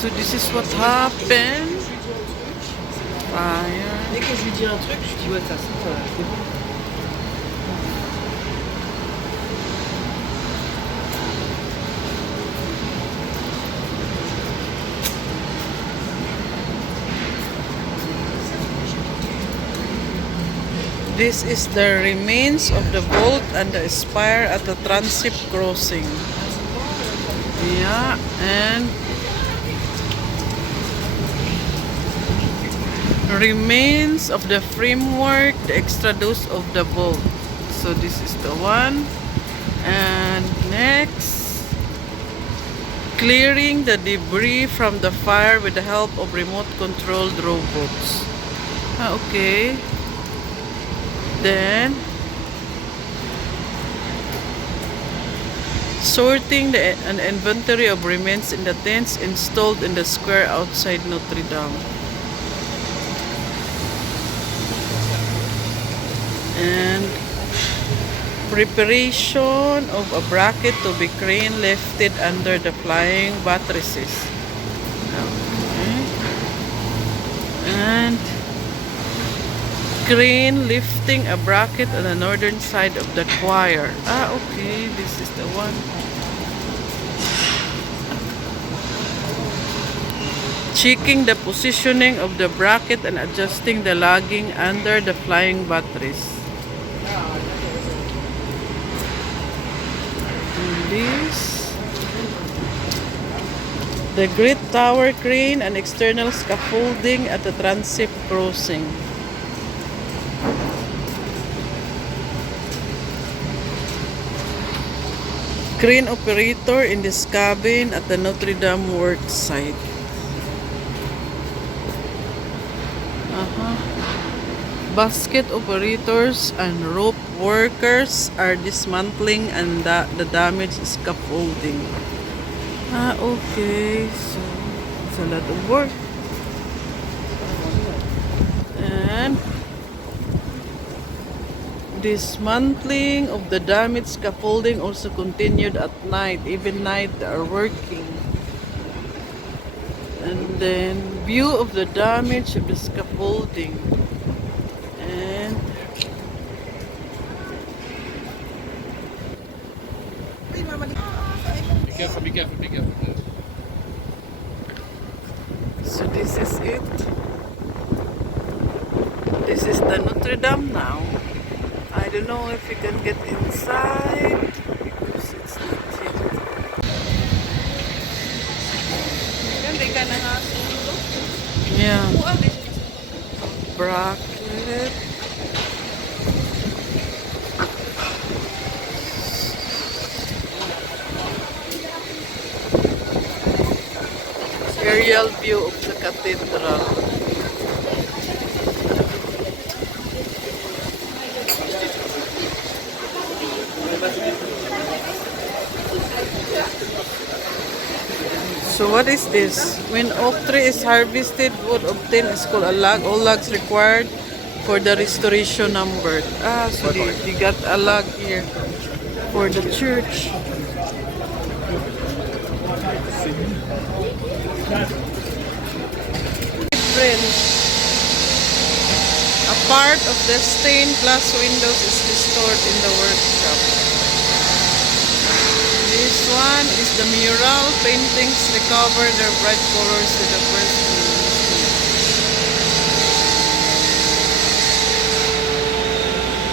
So this is what happened. Fire. Dès que je lui dis un truc, je dis ouais, de toute façon, c'est bon. This is the remains of the vault and the spire at the transit crossing. Yeah, and remains of the framework, the extrados of the vault. So this is the one. And next, clearing the debris from the fire with the help of remote controlled robots. Okay. Then sorting an inventory of remains in the tents installed in the square outside Notre Dame. And preparation of a bracket to be crane lifted under the flying buttresses. Okay. And crane lifting a bracket on the northern side of the choir. Okay, this is the one. Checking the positioning of the bracket and adjusting the lagging under the flying batteries. And this, the Great Tower crane and external scaffolding at the transit crossing. Crane operator in this cabin at the Notre Dame work site. Basket operators and rope workers are dismantling and the damaged scaffolding. Okay, so it's a lot of work. And dismantling of the damaged scaffolding also continued at night. Even night they are working. And then view of the damage of the scaffolding. And be careful. so this is it. This is the Notre Dame now. I don't know if you can get inside because it's not yet. Yeah. Bracket. Aerial view of the cathedral. So what is this? When oak tree is harvested, wood obtained is called a log. All logs required for the restoration numbered. So they got a log here for the church. Friends, a part of the stained glass windows is restored in the workshop. This one is the mural paintings recover their bright colors with the first movement.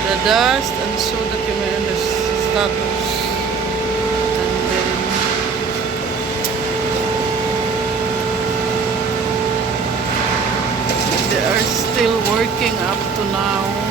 The dust and so document the status. And then they are still working up to now.